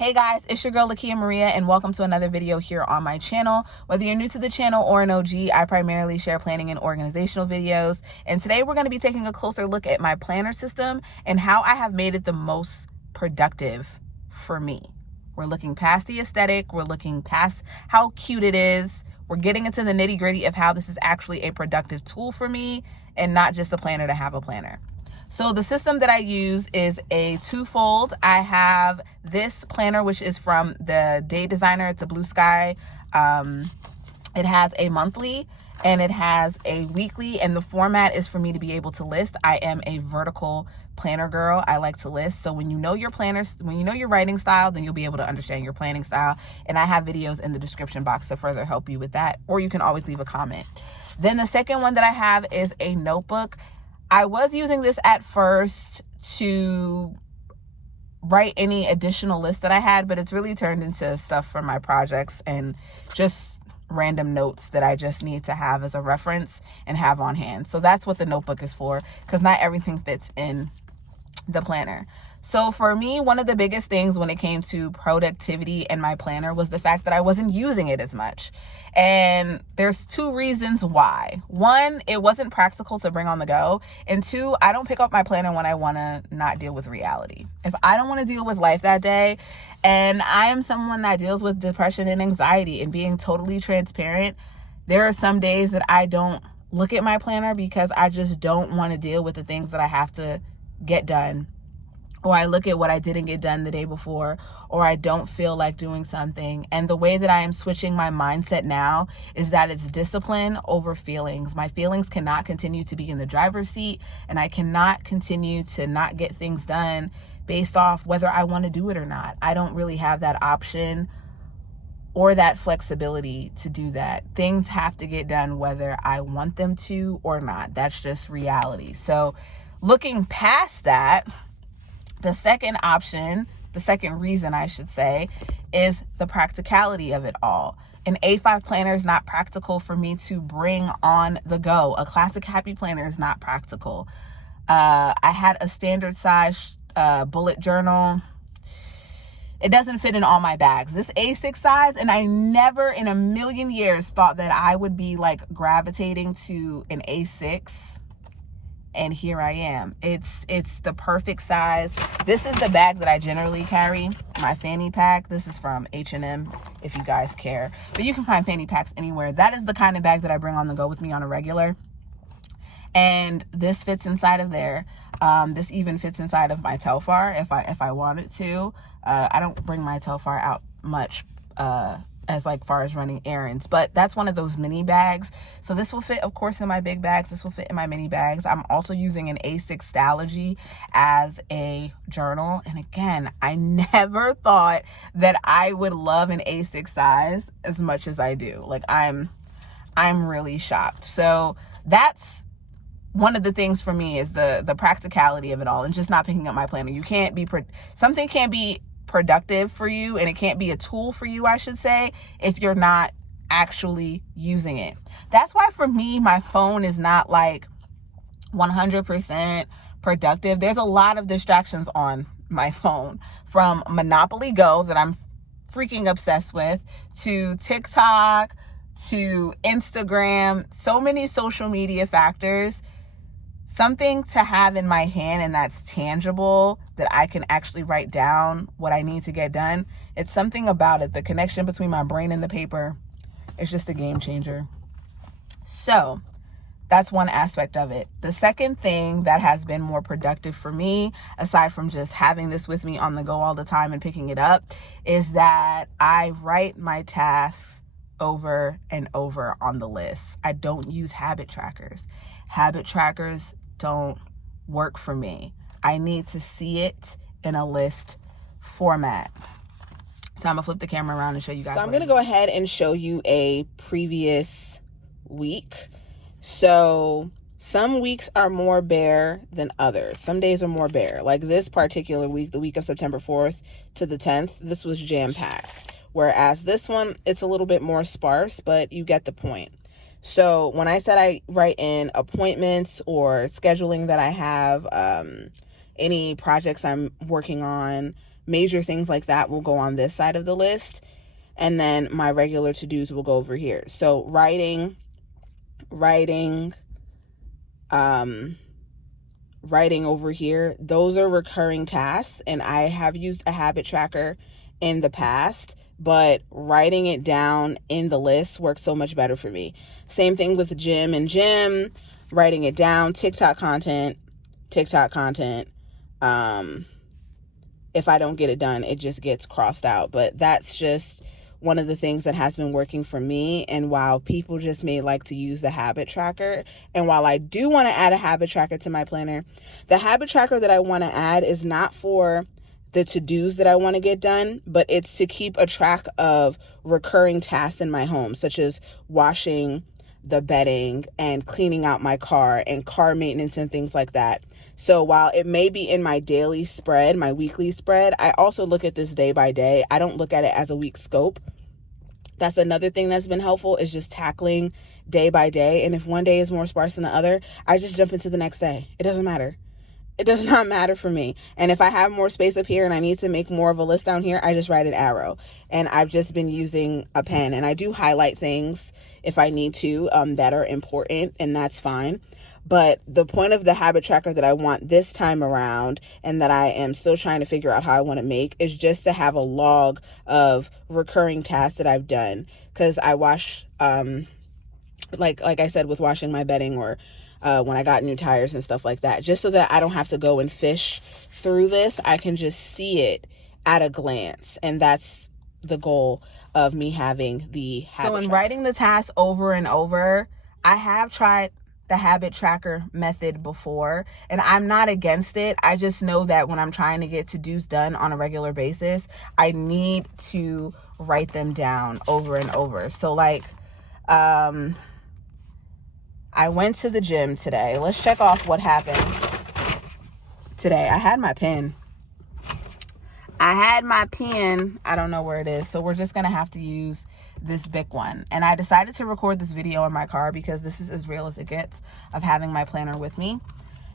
Hey guys, it's your girl Lakia Maria and welcome to another video here on my channel. Whether you're new to the channel or an OG, I primarily share planning and organizational videos. And today we're going to be taking a closer look at my planner system and how I have made it the most productive for me. We're looking past the aesthetic, we're looking past how cute it is. We're getting into the nitty-gritty of how this is actually a productive tool for me and not just a planner to have a planner. So the system that I use is a twofold. I have this planner, which is from the Day Designer. It's a blue sky. It has a monthly and it has a weekly, and the format is for me to be able to list. I am a vertical planner girl. I like to list. So when you know your planners, when you know your writing style, then you'll be able to understand your planning style. And I have videos in the description box to further help you with that, or you can always leave a comment. Then the second one that I have is a notebook. I was using this at first to write any additional lists that I had, but it's really turned into stuff for my projects and just random notes that I just need to have as a reference and have on hand. So that's what the notebook is for, because not everything fits in the planner. So for me, one of the biggest things when it came to productivity in my planner was the fact that I wasn't using it as much. And there's two reasons why. One, it wasn't practical to bring on the go. And two, I don't pick up my planner when I want to not deal with reality. If I don't want to deal with life that day, and I am someone that deals with depression and anxiety, and being totally transparent, there are some days that I don't look at my planner because I just don't want to deal with the things that I have to get done, or I look at what I didn't get done the day before, or I don't feel like doing something. And the way that I am switching my mindset now is that it's discipline over feelings. My feelings cannot continue to be in the driver's seat, and I cannot continue to not get things done based off whether I want to do it or not. I don't really have that option or that flexibility to do that. Things have to get done whether I want them to or not. That's just reality. So looking past that, the second option, the second reason I should say, is the practicality of it all. An A5 planner is not practical for me to bring on the go. A classic happy planner is not practical. I had a standard size bullet journal. It doesn't fit in all my bags. This A6 size, and I never in a million years thought that I would be like gravitating to an A6. And here I am. It's the perfect size. This is the bag that I generally carry, my fanny pack. This is from H&M, if you guys care. But you can find fanny packs anywhere. That is the kind of bag that I bring on the go with me on a regular. And this fits inside of there. This even fits inside of my Telfar if I wanted to. I don't bring my Telfar out much as like far as running errands, but that's one of those mini bags. So this will fit, of course, in my big bags. This will fit in my mini bags. I'm also using an A6 Stalogy as a journal. And again, I never thought that I would love an A6 size as much as I do. Like I'm really shocked. So that's one of the things for me, is the practicality of it all and just not picking up my planner. You can't be, something can't be productive for you, and it can't be a tool for you, I should say, if you're not actually using it. That's why for me, my phone is not like 100% productive. There's a lot of distractions on my phone, from Monopoly Go that I'm freaking obsessed with, to TikTok, to Instagram, so many social media factors. Something to have in my hand and that's tangible, that I can actually write down what I need to get done. It's something about it. The connection between my brain and the paper is just a game changer. So that's one aspect of it. The second thing that has been more productive for me, aside from just having this with me on the go all the time and picking it up, is that I write my tasks over and over on the list. I don't use habit trackers. Habit trackers don't work for me. I need to see it in a list format. So I'm gonna flip the camera around and show you guys. So I'm gonna go ahead and show you a previous week. So some weeks are more bare than others. Some days are more bare. Like this particular week, the week of September 4th to the 10th, this was jam-packed. Whereas this one, it's a little bit more sparse, but you get the point. So when I said I write in appointments or scheduling that I have, any projects I'm working on, major things like that will go on this side of the list. And then my regular to-dos will go over here. So writing over here, those are recurring tasks. And I have used a habit tracker in the past, but writing it down in the list works so much better for me. Same thing with gym, writing it down, TikTok content. If I don't get it done, it just gets crossed out. But that's just one of the things that has been working for me. And while people just may like to use the habit tracker, and while I do want to add a habit tracker to my planner, the habit tracker that I want to add is not for the to-dos that I want to get done, but it's to keep a track of recurring tasks in my home, such as washing the bedding and cleaning out my car and car maintenance and things like that. So while it may be in my daily spread, my weekly spread, I also look at this day by day. I don't look at it as a week scope. That's another thing that's been helpful, is just tackling day by day. And if one day is more sparse than the other, I just jump into the next day. It doesn't matter. It does not matter for me. And if I have more space up here and I need to make more of a list down here, I just write an arrow. And I've just been using a pen, and I do highlight things if I need to that are important, and that's fine. But the point of the habit tracker that I want this time around, and that I am still trying to figure out how I want to make, is just to have a log of recurring tasks that I've done. Because I wash, like I said, with washing my bedding, or when I got new tires and stuff like that, just so that I don't have to go and fish through this. I can just see it at a glance. And that's the goal of me having the habit tracker. So in writing the tasks over and over, I have tried the habit tracker method before, and I'm not against it. I just know that when I'm trying to get to-dos done on a regular basis, I need to write them down over and over. So like, I went to the gym today. Let's check off what happened today. I had my pen. I don't know where it is. So we're just going to have to use this big one. And I decided to record this video in my car because this is as real as it gets of having my planner with me.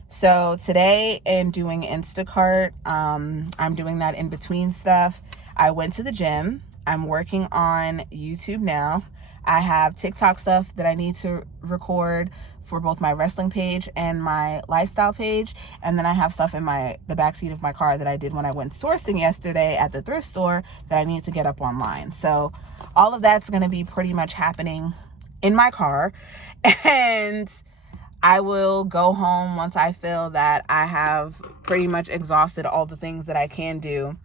So today, in doing Instacart, I'm doing that in between stuff. I went to the gym. I'm working on YouTube now. I have TikTok stuff that I need to record for both my wrestling page and my lifestyle page. And then I have stuff in the backseat of my car that I did when I went sourcing yesterday at the thrift store that I need to get up online. So all of that's going to be pretty much happening in my car. And I will go home once I feel that I have pretty much exhausted all the things that I can do.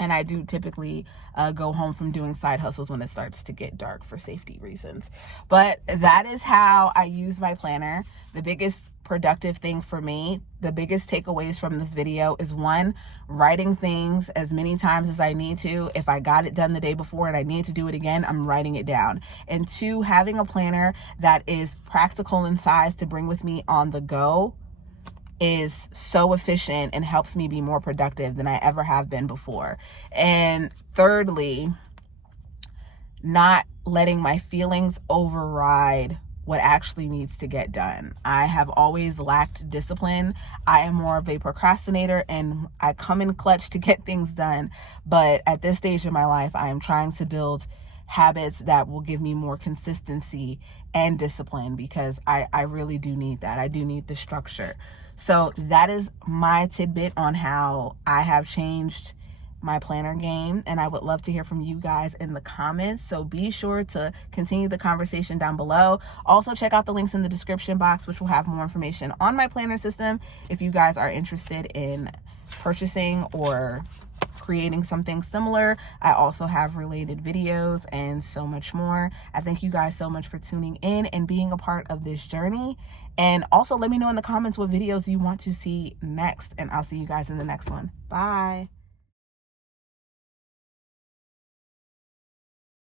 And I do typically go home from doing side hustles when it starts to get dark for safety reasons. But that is how I use my planner. The biggest productive thing for me, the biggest takeaways from this video is, 1, writing things as many times as I need to. If I got it done the day before and I need to do it again, I'm writing it down. And 2, having a planner that is practical in size to bring with me on the go is so efficient and helps me be more productive than I ever have been before. And thirdly, not letting my feelings override what actually needs to get done. I have always lacked discipline. I am more of a procrastinator, and I come in clutch to get things done. But at this stage in my life, I am trying to build habits that will give me more consistency and discipline, because I really do need that. I do need the structure. So that is my tidbit on how I have changed my planner game, and I would love to hear from you guys in the comments. So be sure to continue the conversation down below. Also check out the links in the description box, which will have more information on my planner system if you guys are interested in purchasing or creating something similar. I also have related videos and so much more. I thank you guys so much for tuning in and being a part of this journey. And also let me know in the comments what videos you want to see next, and I'll see you guys in the next one. Bye.